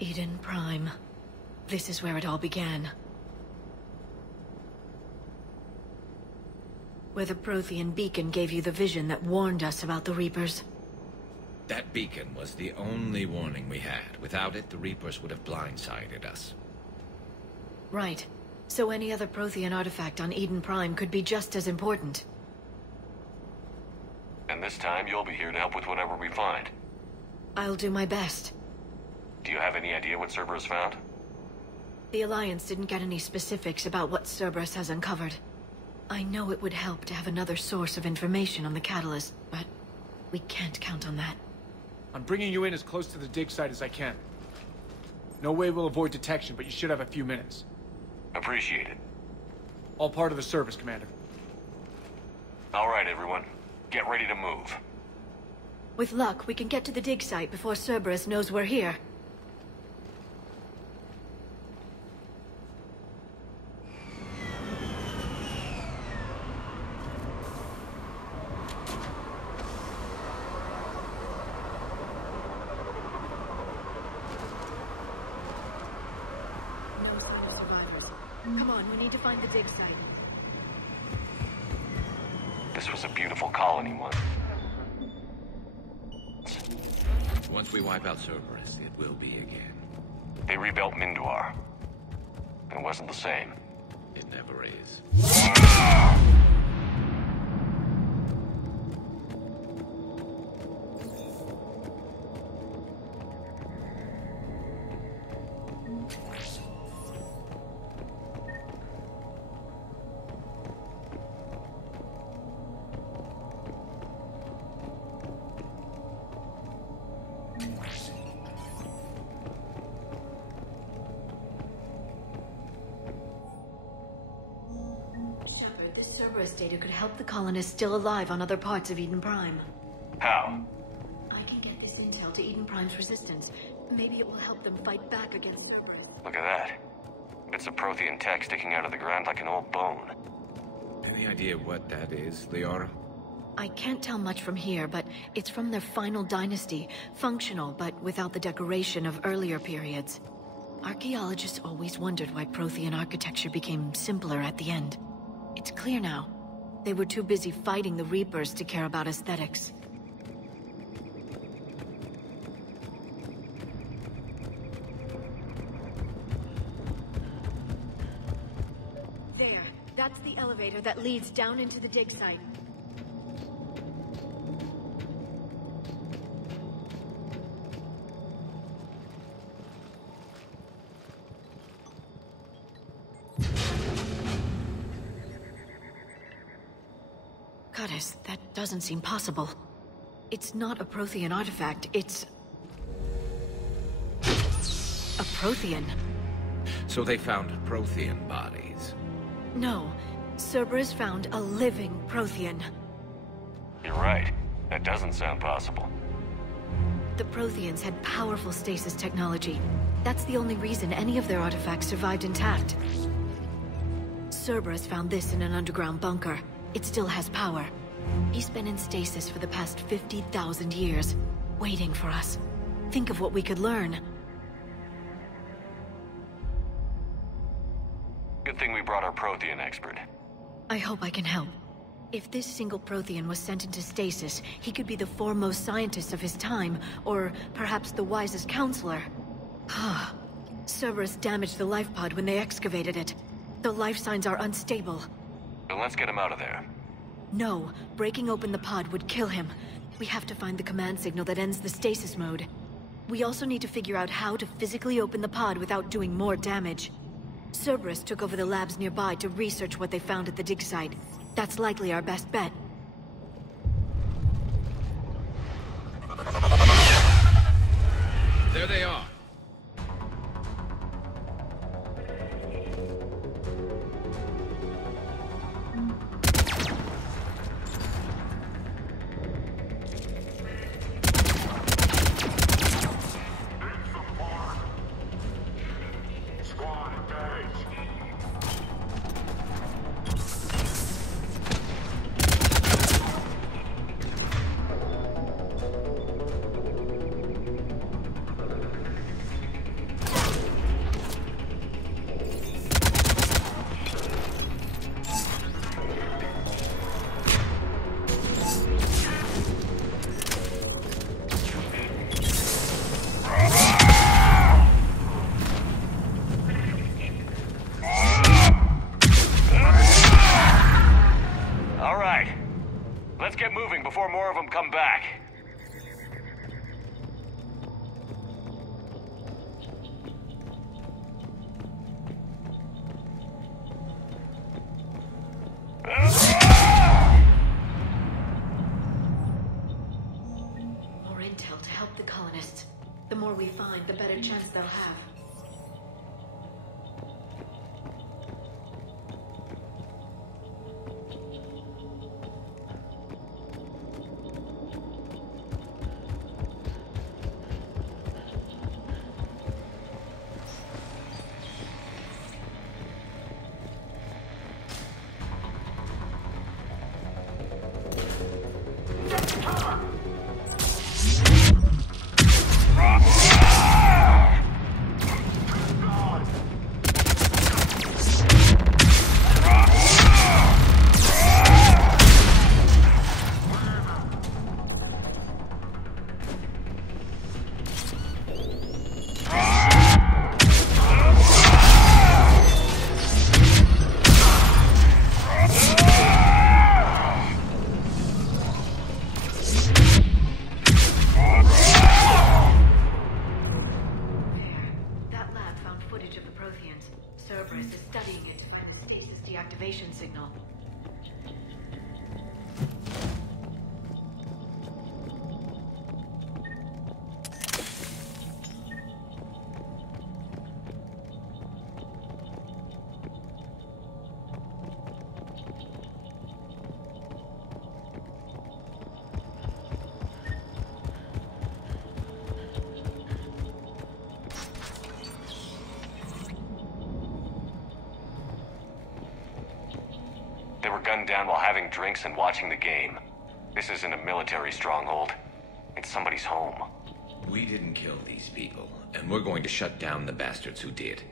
Eden Prime. This is where it all began. Where the Prothean beacon gave you the vision that warned us about the Reapers. That beacon was the only warning we had. Without it, the Reapers would have blindsided us. Right. So any other Prothean artifact on Eden Prime could be just as important. And this time, you'll be here to help with whatever we find. I'll do my best. Do you have any idea what Cerberus found? The Alliance didn't get any specifics about what Cerberus has uncovered. I know it would help to have another source of information on the Catalyst, but we can't count on that. I'm bringing you in as close to the dig site as I can. No way we'll avoid detection, but you should have a few minutes. Appreciate it. All part of the service, Commander. All right, everyone. Get ready to move. With luck, we can get to the dig site before Cerberus knows we're here. No sign of survivors. Come on, we need to find the dig site. This was a beautiful colony once. Once we wipe out Cerberus, it will be again. They rebuilt Minduar. It wasn't the same. It never is. Shepard, this Cerberus data could help the colonists still alive on other parts of Eden Prime. How? I can get this intel to Eden Prime's resistance. Maybe it will help them fight back against Cerberus. Look at that. Bits of Prothean tech sticking out of the ground like an old bone. Any idea what that is, Liara? I can't tell much from here, but it's from their final dynasty. Functional, but without the decoration of earlier periods. Archaeologists always wondered why Prothean architecture became simpler at the end. It's clear now. They were too busy fighting the Reapers to care about aesthetics. There. That's the elevator that leads down into the dig site. Goddess, that doesn't seem possible. It's not a Prothean artifact, it's... a Prothean. So they found Prothean bodies. No, Cerberus found a living Prothean. You're right. That doesn't sound possible. The Protheans had powerful stasis technology. That's the only reason any of their artifacts survived intact. Cerberus found this in an underground bunker. It still has power. He's been in stasis for the past 50,000 years, waiting for us. Think of what we could learn. Good thing we brought our Prothean expert. I hope I can help. If this single Prothean was sent into stasis, he could be the foremost scientist of his time, or perhaps the wisest counselor. Cerberus damaged the life pod when they excavated it. The life signs are unstable. Then let's get him out of there. No, breaking open the pod would kill him. We have to find the command signal that ends the stasis mode. We also need to figure out how to physically open the pod without doing more damage. Cerberus took over the labs nearby to research what they found at the dig site. That's likely our best bet. There they are. Let's get moving before more of them come back. More intel to help the colonists. The more we find, the better chance they'll have. footage of the Protheans. Cerberus is studying it to find the stasis deactivation signal. They were gunned down while having drinks and watching the game. This isn't a military stronghold. It's somebody's home. We didn't kill these people, and we're going to shut down the bastards who did.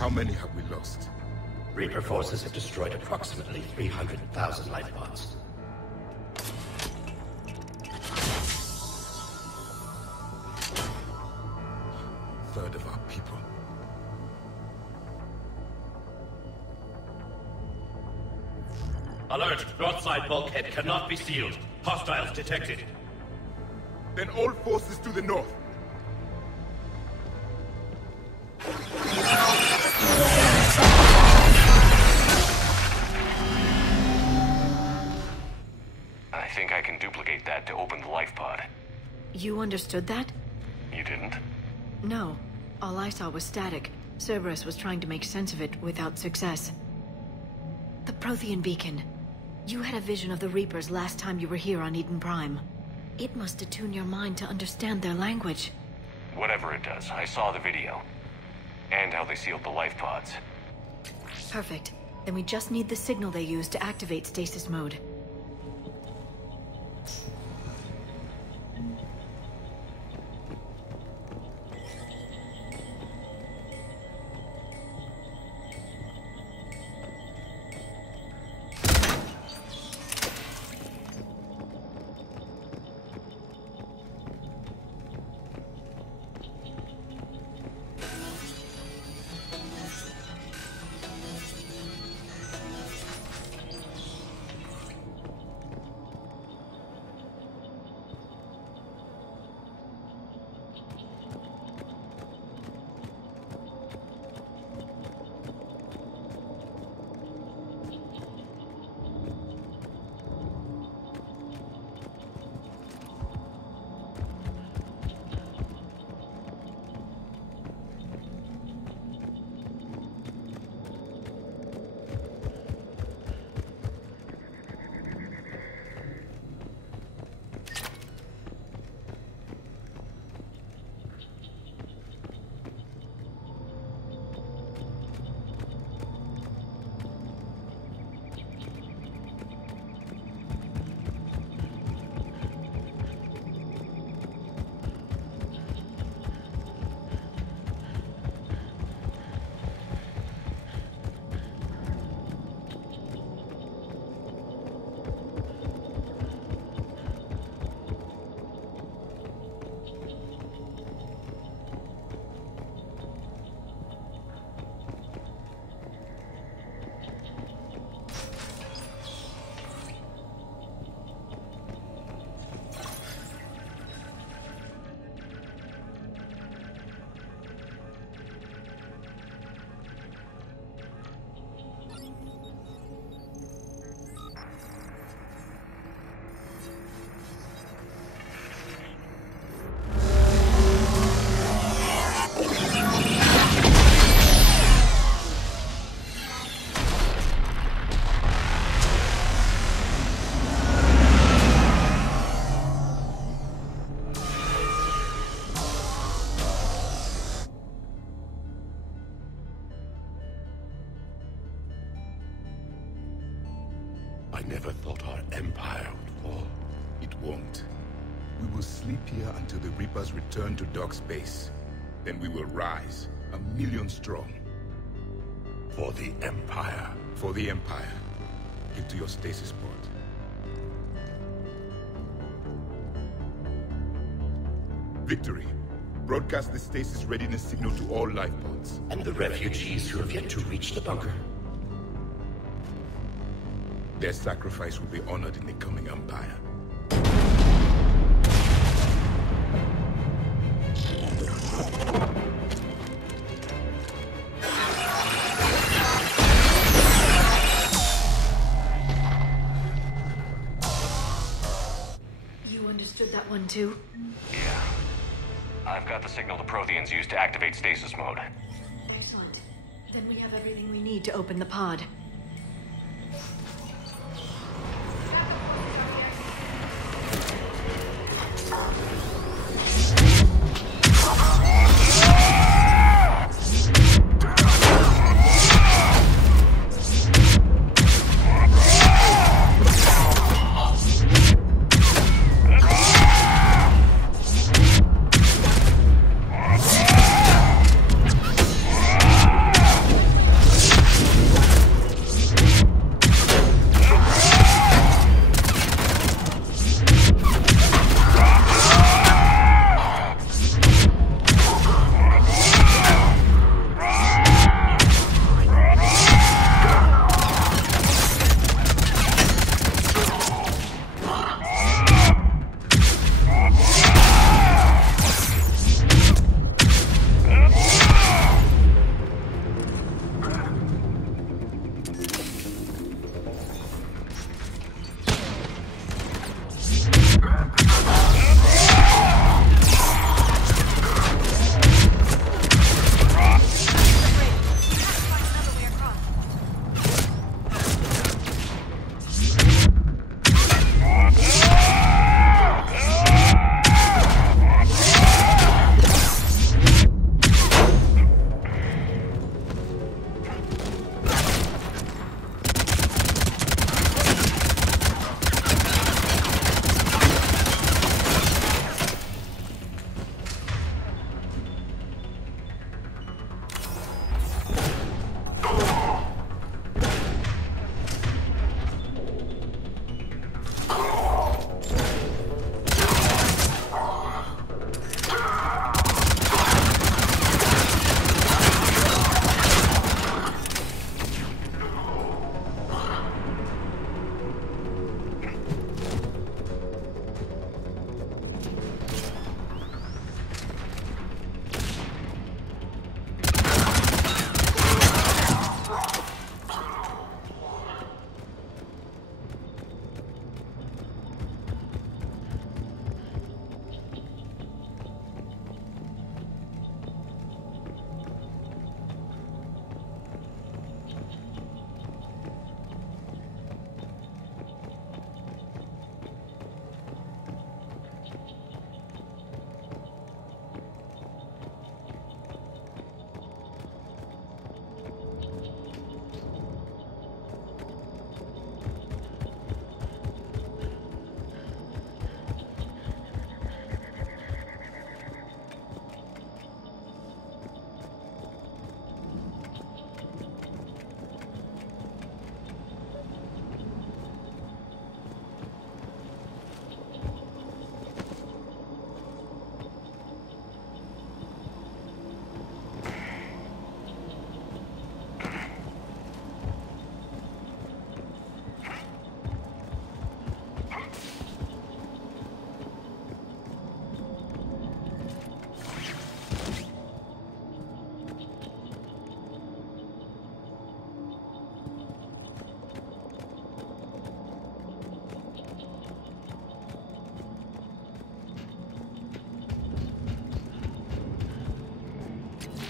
How many have we lost? Reaper forces have destroyed approximately 300,000 life pods. Third of our people. Alert! North side bulkhead cannot be sealed. Hostiles detected. Then all forces to the north. I think I can duplicate that to open the life pod. You understood that? You didn't? No. All I saw was static. Cerberus was trying to make sense of it without success. The Prothean beacon. You had a vision of the Reapers last time you were here on Eden Prime. It must attune your mind to understand their language. Whatever it does, I saw the video. And how they sealed the life pods. Perfect. Then we just need the signal they used to activate stasis mode. Empire would fall. It won't. We will sleep here until the Reapers return to Doc's base. Then we will rise, 1,000,000 strong. For the Empire. For the Empire. Get to your stasis pod. Victory. Broadcast the stasis readiness signal to all life pods. And the refugees who have yet to reach the bunker. Their sacrifice will be honored in the coming Empire. You understood that one too? Yeah. I've got the signal the Protheans use to activate stasis mode. Excellent. Then we have everything we need to open the pod.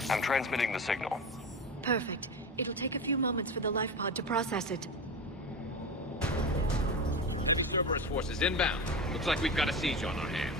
I'm transmitting the signal. Perfect. It'll take a few moments for the life pod to process it. Enemy Cerberus forces inbound. Looks like we've got a siege on our hands.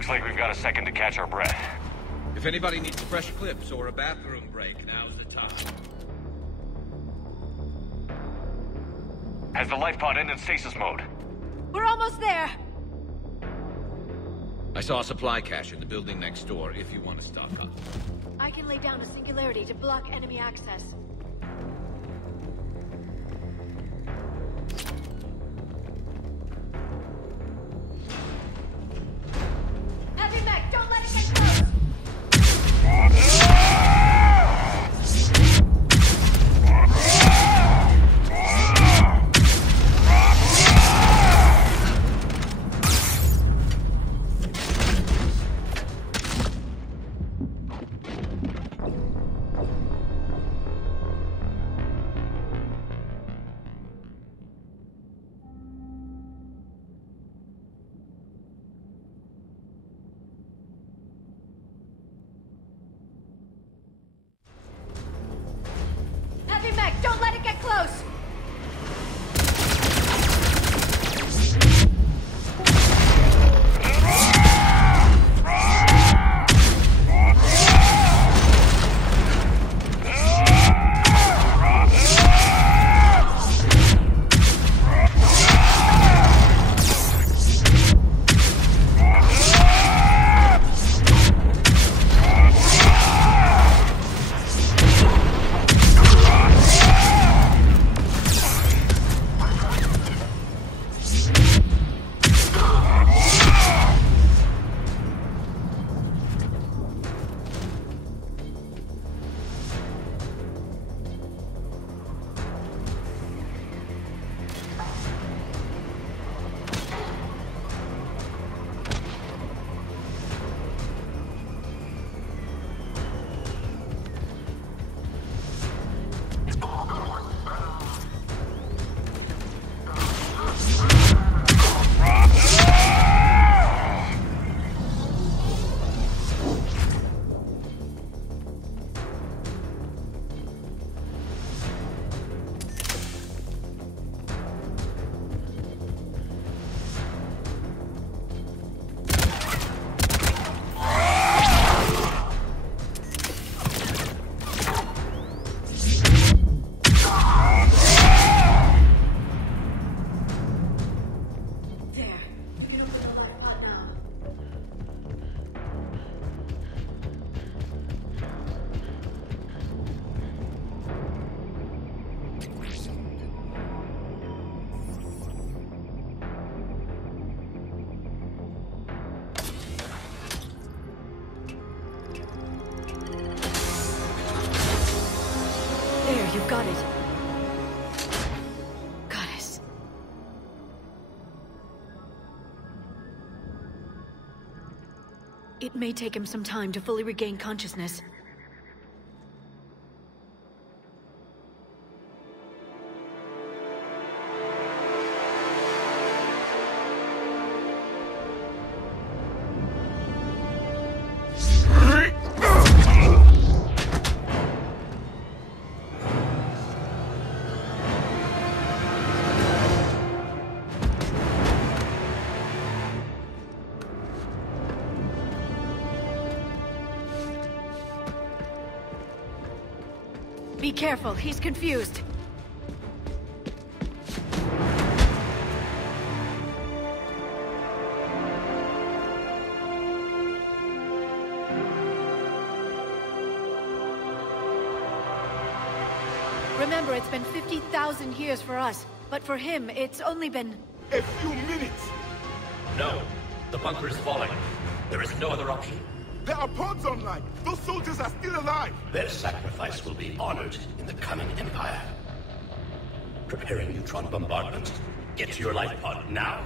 Looks like we've got a second to catch our breath. If anybody needs fresh clips or a bathroom break, now's the time. Has the life pod ended stasis mode? We're almost there! I saw a supply cache in the building next door if you want to stock up. I can lay down a singularity to block enemy access. Heavy mech, don't let it get close! Heavy mech, don't let it get close! There, you've got it. Goddess. It may take him some time to fully regain consciousness. Be careful, he's confused. Remember, it's been 50,000 years for us, but for him, it's only been... A few minutes! No. The bunker is falling. There is no other option. There are pods online! Those soldiers are still alive! Their sacrifice will be honored in the coming Empire. Preparing neutron bombardment. Get to your life pod now.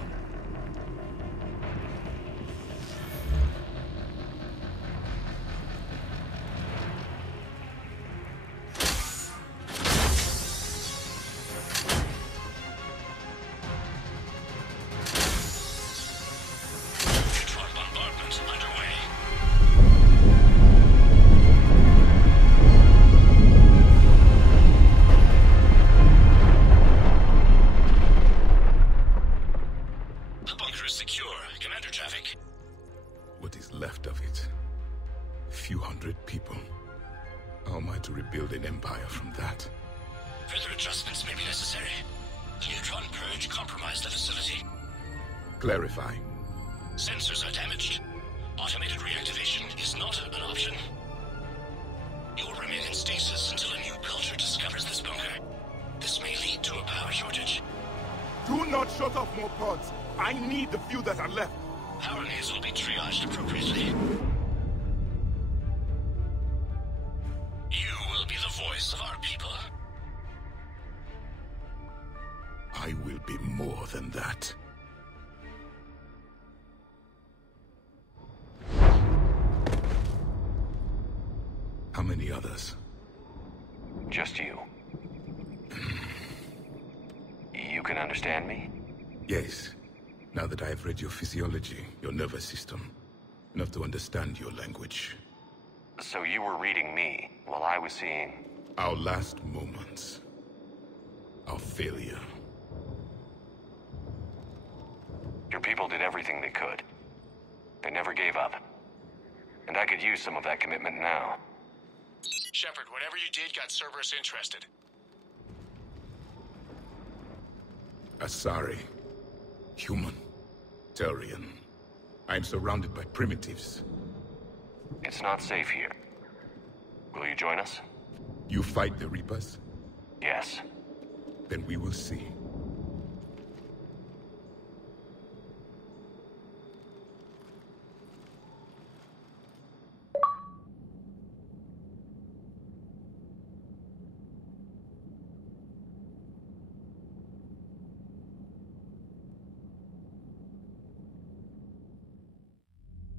Neutron bombardment underway. 100 people. How am I to rebuild an empire from that? Further adjustments may be necessary. The neutron purge compromised the facility. Clarify. Sensors are damaged. Automated reactivation is not an option. You will remain in stasis until a new culture discovers this bunker. This may lead to a power shortage. Do not shut off more pods. I need the few that are left. Power needs will be triaged appropriately. You will be the voice of our people. I will be more than that. How many others? Just you. You can understand me? Yes. Now that I have read your physiology, your nervous system, enough to understand your language. So you were reading me while I was seeing... Our last moments. Our failure. Your people did everything they could. They never gave up. And I could use some of that commitment now. Shepard, whatever you did got Cerberus interested. Asari. Human. Turian. I am surrounded by primitives. It's not safe here. Will you join us? You fight the Reapers? Yes. Then we will see.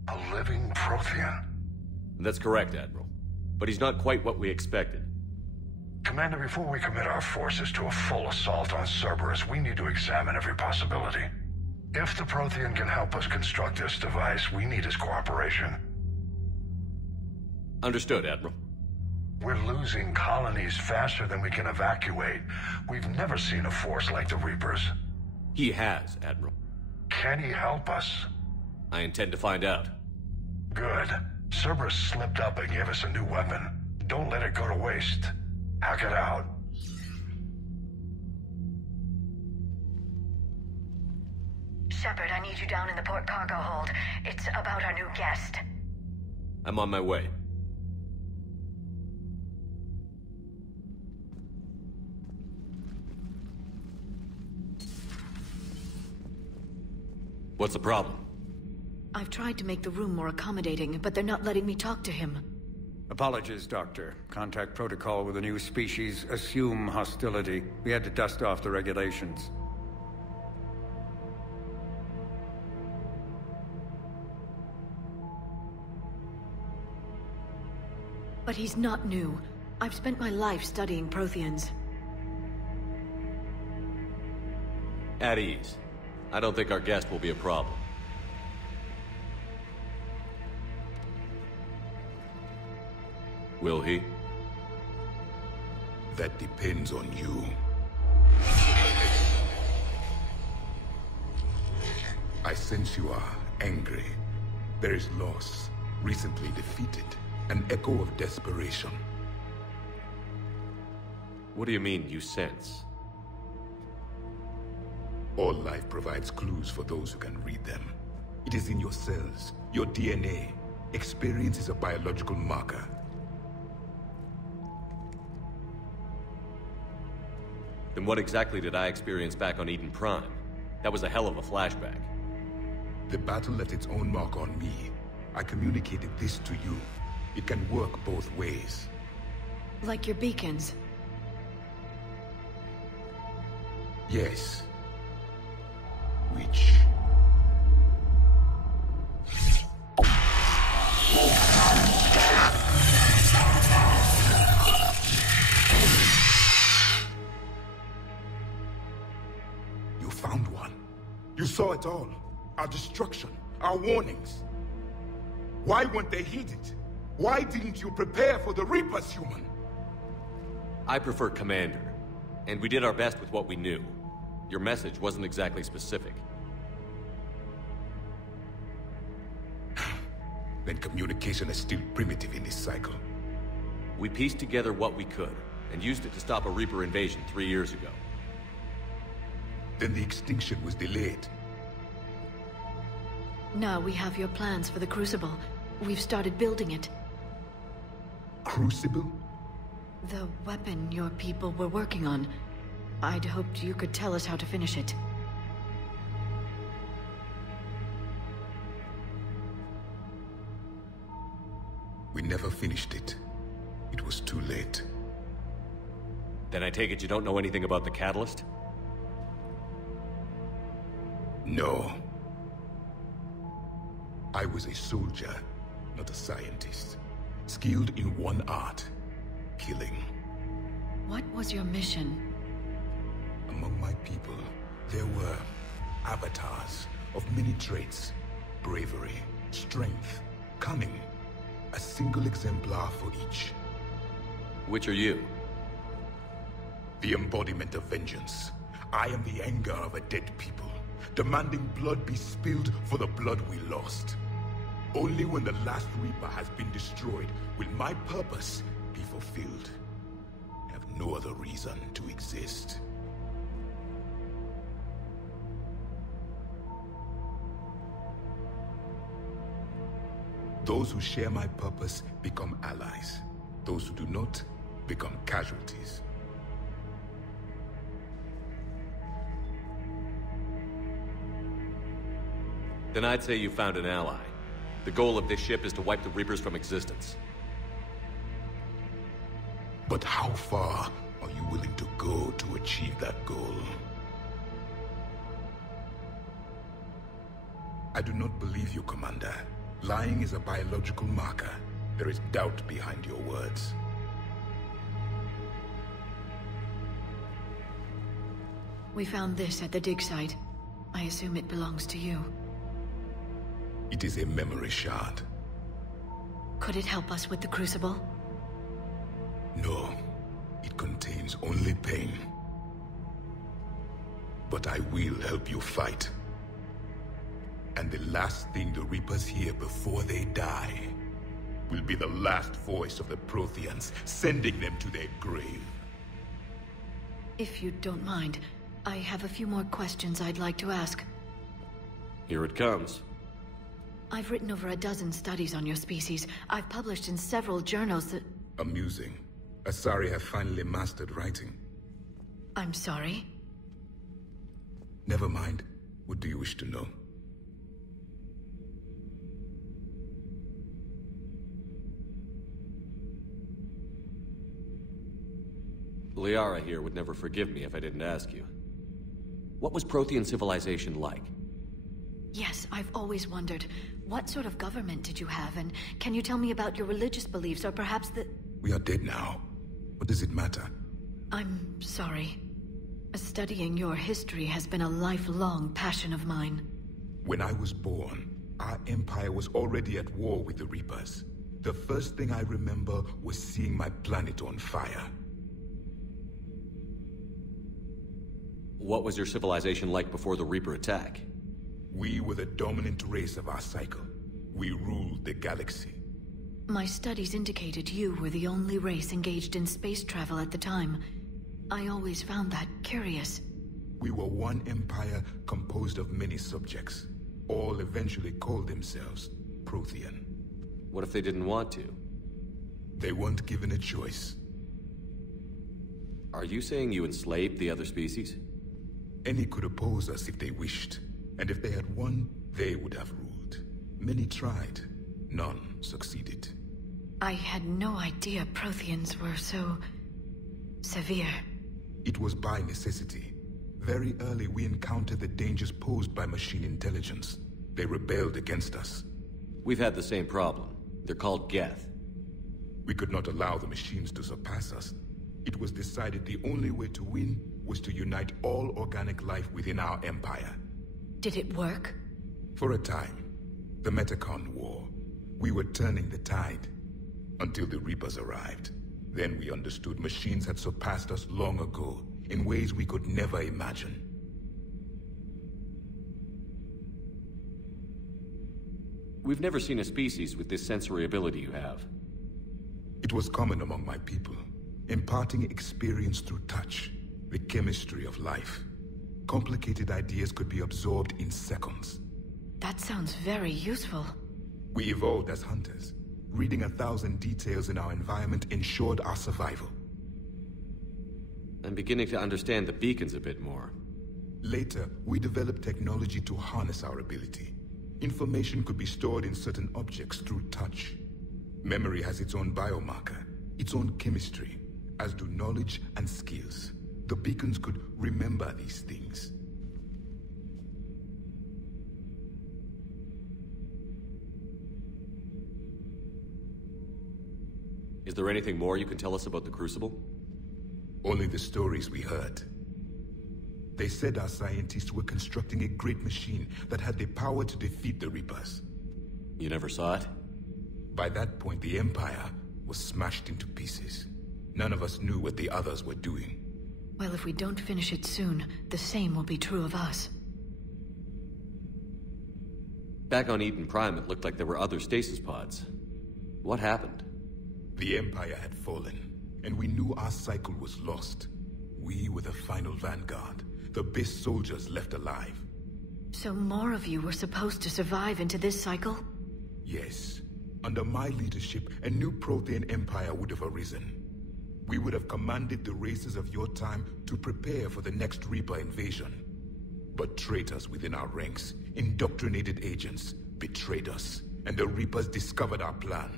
A living Prothean? That's correct, Admiral. But he's not quite what we expected. Commander, before we commit our forces to a full assault on Cerberus, we need to examine every possibility. If the Prothean can help us construct this device, we need his cooperation. Understood, Admiral. We're losing colonies faster than we can evacuate. We've never seen a force like the Reapers. He has, Admiral. Can he help us? I intend to find out. Good. Cerberus slipped up and gave us a new weapon. Don't let it go to waste. Hack it out. Shepard, I need you down in the port cargo hold. It's about our new guest. I'm on my way. What's the problem? I've tried to make the room more accommodating, but they're not letting me talk to him. Apologies, Doctor. Contact protocol with a new species. Assume hostility. We had to dust off the regulations. But he's not new. I've spent my life studying Protheans. At ease. I don't think our guest will be a problem. Will he? That depends on you. I sense you are angry. There is loss, recently defeated, an echo of desperation. What do you mean, you sense? All life provides clues for those who can read them. It is in your cells, your DNA. Experience is a biological marker. Then what exactly did I experience back on Eden Prime? That was a hell of a flashback. The battle left its own mark on me. I communicated this to you. It can work both ways. Like your beacons. Yes. Which? You found one. You saw it all. Our destruction, our warnings. Why weren't they heeded? Why didn't you prepare for the Reapers, human? I prefer Commander, and we did our best with what we knew. Your message wasn't exactly specific. Then communication is still primitive in this cycle. We pieced together what we could, and used it to stop a Reaper invasion 3 years ago. Then the extinction was delayed. Now we have your plans for the Crucible. We've started building it. Crucible? The weapon your people were working on. I'd hoped you could tell us how to finish it. We never finished it. It was too late. Then I take it you don't know anything about the catalyst? No. I was a soldier, not a scientist. Skilled in one art: killing. What was your mission? Among my people, there were avatars of many traits. Bravery, strength, cunning. A single exemplar for each. Which are you? The embodiment of vengeance. I am the anger of a dead people, demanding blood be spilled for the blood we lost. Only when the last Reaper has been destroyed will my purpose be fulfilled. I have no other reason to exist. Those who share my purpose become allies. Those who do not become casualties. Then I'd say you found an ally. The goal of this ship is to wipe the Reapers from existence. But how far are you willing to go to achieve that goal? I do not believe you, Commander. Lying is a biological marker. There is doubt behind your words. We found this at the dig site. I assume it belongs to you. It is a memory shard. Could it help us with the Crucible? No. It contains only pain. But I will help you fight. And the last thing the Reapers hear before they die will be the last voice of the Protheans, sending them to their grave. If you don't mind, I have a few more questions I'd like to ask. Here it comes. I've written over a dozen studies on your species. I've published in several journals that... Amusing. Asari have finally mastered writing. I'm sorry? Never mind. What do you wish to know? Liara here would never forgive me if I didn't ask you. What was Prothean civilization like? Yes, I've always wondered. What sort of government did you have, and can you tell me about your religious beliefs, or perhaps the... We are dead now. What does it matter? I'm sorry. Studying your history has been a lifelong passion of mine. When I was born, our empire was already at war with the Reapers. The first thing I remember was seeing my planet on fire. What was your civilization like before the Reaper attack? We were the dominant race of our cycle. We ruled the galaxy. My studies indicated you were the only race engaged in space travel at the time. I always found that curious. We were one empire composed of many subjects. All eventually called themselves Prothean. What if they didn't want to? They weren't given a choice. Are you saying you enslaved the other species? Any could oppose us if they wished. And if they had won, they would have ruled. Many tried. None succeeded. I had no idea Protheans were so... severe. It was by necessity. Very early we encountered the dangers posed by machine intelligence. They rebelled against us. We've had the same problem. They're called Geth. We could not allow the machines to surpass us. It was decided the only way to win was to unite all organic life within our empire. Did it work? For a time. The Metacon War. We were turning the tide. Until the Reapers arrived. Then we understood machines had surpassed us long ago, in ways we could never imagine. We've never seen a species with this sensory ability you have. It was common among my people, imparting experience through touch, the chemistry of life. Complicated ideas could be absorbed in seconds. That sounds very useful. We evolved as hunters. Reading 1,000 details in our environment ensured our survival. I'm beginning to understand the beacons a bit more. Later, we developed technology to harness our ability. Information could be stored in certain objects through touch. Memory has its own biomarker, its own chemistry, as do knowledge and skills. The beacons could remember these things. Is there anything more you can tell us about the Crucible? Only the stories we heard. They said our scientists were constructing a great machine that had the power to defeat the Reapers. You never saw it? By that point, the Empire was smashed into pieces. None of us knew what the others were doing. Well, if we don't finish it soon, the same will be true of us. Back on Eden Prime, it looked like there were other stasis pods. What happened? The Empire had fallen, and we knew our cycle was lost. We were the final vanguard, the best soldiers left alive. So more of you were supposed to survive into this cycle? Yes. Under my leadership, a new Prothean Empire would have arisen. We would have commanded the races of your time to prepare for the next Reaper invasion. But traitors within our ranks, indoctrinated agents, betrayed us, and the Reapers discovered our plan.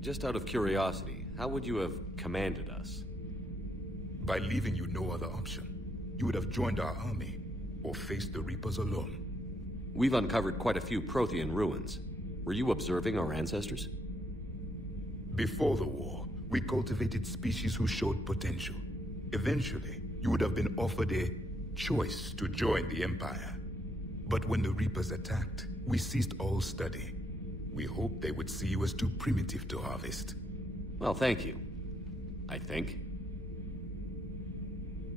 Just out of curiosity, how would you have commanded us? By leaving you no other option. You would have joined our army, or faced the Reapers alone. We've uncovered quite a few Prothean ruins. Were you observing our ancestors? Before the war, we cultivated species who showed potential. Eventually, you would have been offered a choice to join the Empire. But when the Reapers attacked, we ceased all study. We hoped they would see you as too primitive to harvest. Well, thank you. I think.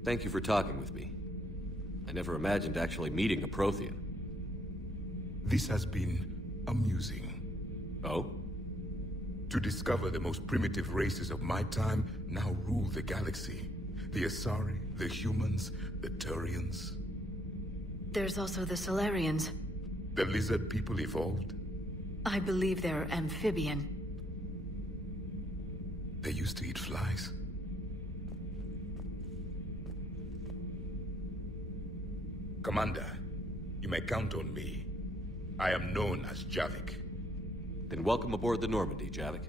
Thank you for talking with me. I never imagined actually meeting a Prothean. This has been amusing. Oh? To discover the most primitive races of my time now rule the galaxy. The Asari, the humans, the Turians. There's also the Solarians. The lizard people evolved? I believe they're amphibian. They used to eat flies. Commander, you may count on me. I am known as Javik. Then welcome aboard the Normandy, Javik.